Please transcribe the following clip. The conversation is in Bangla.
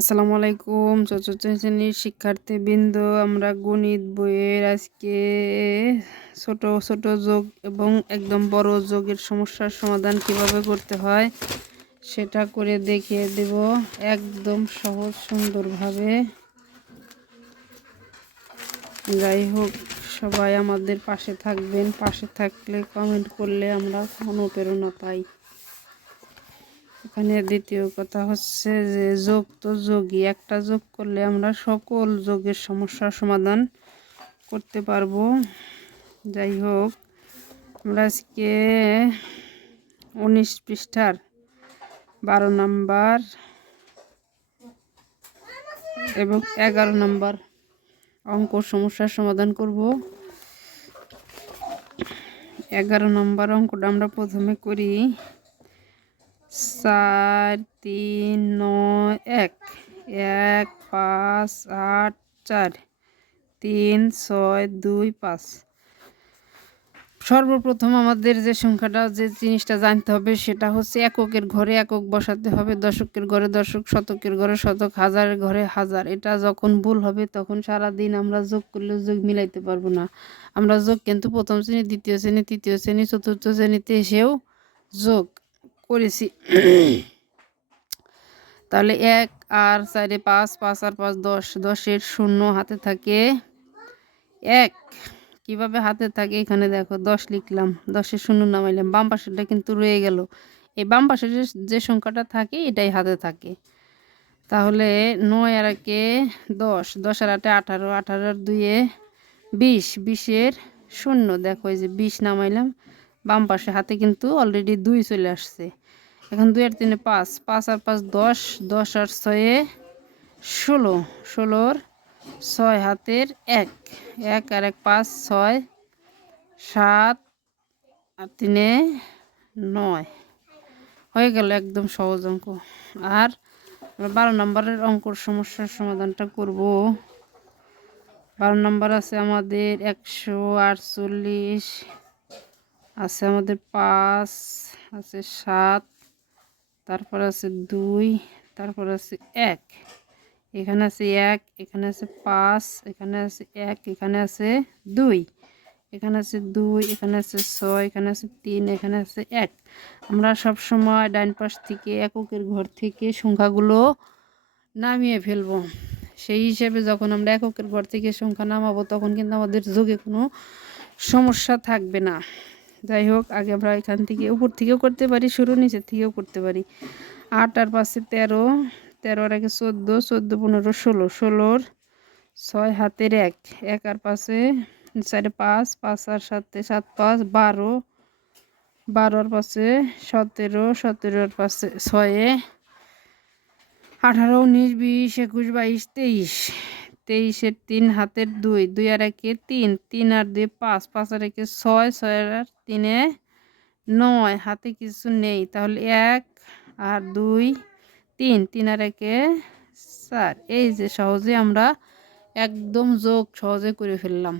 আসসালামু আলাইকুম। চতুর্থ শ্রেণির শিক্ষার্থীবৃন্দ, আমরা গণিত বইয়ের আজকে ছোট ছোট যোগ এবং একদম বড় যোগের সমস্যার সমাধান কীভাবে করতে হয় সেটা করে দেখিয়ে দেব একদম সহজ, সুন্দরভাবে। যাই হোক, সবাই আমাদের পাশে থাকবেন। পাশে থাকলে কমেন্ট করলে আমরা অনুপ্রেরণা পাই। এখানে দ্বিতীয় কথা হচ্ছে যে যোগ তো যোগই। একটা যোগ করলে আমরা সকল যোগের সমস্যার সমাধান করতে পারব। যাই হোক, আমরা আজকে উনিশ পৃষ্ঠার বারো নাম্বার এবং এগারো নাম্বার অঙ্ক সমস্যার সমাধান করব। এগারো নম্বর অঙ্কটা আমরা প্রথমে করি। চার, তিন, নয়, এক। এক, পাঁচ, আট, চার, তিন, ছয়, দুই, পাঁচ। সর্বপ্রথম আমাদের যে সংখ্যাটা, যে জিনিসটা জানতে হবে, সেটা হচ্ছে এককের ঘরে একক বসাতে হবে, দশকের ঘরে দশক, শতকের ঘরে শতক, হাজারের ঘরে হাজার। এটা যখন ভুল হবে, তখন সারা দিন আমরা যোগ করলে যোগ মিলাইতে পারব না। আমরা যোগ কিন্তু প্রথম শ্রেণি, দ্বিতীয় শ্রেণি, তৃতীয় শ্রেণি, চতুর্থ শ্রেণীতে এসেও যোগ। করেছি। তাহলে এক আর চারে পাঁচ পাঁচ আর পাঁচ দশ, দশের শূন্য হাতে থাকে এক। কীভাবে হাতে থাকে? এখানে দেখো, দশ লিখলাম, দশের শূন্য নামাইলাম, বাম পাশেরটা কিন্তু রয়ে গেল। এই বাম পাশে যে সংখ্যাটা থাকে, এটাই হাতে থাকে। তাহলে নয় আর একে দশ দশ আর আটে আঠারো আঠারো আর দুইয়ে বিশ, বিশের শূন্য। দেখো এই যে বিশ নামাইলাম বাম পাশে হাতে কিন্তু অলরেডি দুই চলে আসছে। এখন দুই আর তিনে পাঁচ। পাঁচ আর পাঁচ দশ দশ আর ছয়ে ষোলো। ষোলোর ছয় হাতের এক। এক আর এক পাঁচ, ছয়, সাত আর তিনে নয়। হয়ে গেল একদম সহজ অঙ্ক। আর বারো নম্বরের অঙ্কর সমস্যার সমাধানটা করব। বারো নম্বর আছে আমাদের একশো আটচল্লিশ আছে আমাদের পাঁচ, আছে সাত, তারপর আছে দুই, তারপর আছে এক। এখানে আছে এক, এখানে আছে পাঁচ, এখানে আছে এক, এখানে আছে দুই। এখানে আছে দুই, এখানে আছে ছয়, এখানে আছে তিন, এখানে আছে এক। আমরা সব সময় ডাইন পাশ থেকে এককের ঘর থেকে সংখ্যাগুলো নামিয়ে ফেলব। সেই হিসেবে যখন আমরা এককের ঘর থেকে সংখ্যা নামাবো, তখন কিন্তু আমাদের যোগে কোনো সমস্যা থাকবে না। যাই হোক, আগে আমরা এখান থেকে উপর থেকেও করতে পারি, শুরু নিচের থেকেও করতে পারি। আট আর পাশে তেরো তেরো আর আগে চোদ্দ চোদ্দ, পনেরো, ষোলো, ষোলোর ছয় হাতের এক। এক আর পাশে চারে পাঁচ পাঁচ আর সাতে সাত পাঁচ, বারো বারোর পাশে সতেরো সতেরোর পাশে ছয়ে আঠারো, উনিশ, বিশ, একুশ, বাইশ, তেইশ। তেইশের তিন, হাতের দুই দুই আর একে তিন তিন আর দুই, পাঁচ পাঁচ আর একে ছয় ছয় আর তিনে নয়, হাতে কিছু নেই, তাহলে এক আর দুই, তিন তিন আর একে চার। এই যে সহজে আমরা একদম যোগ সহজে করে ফেললাম।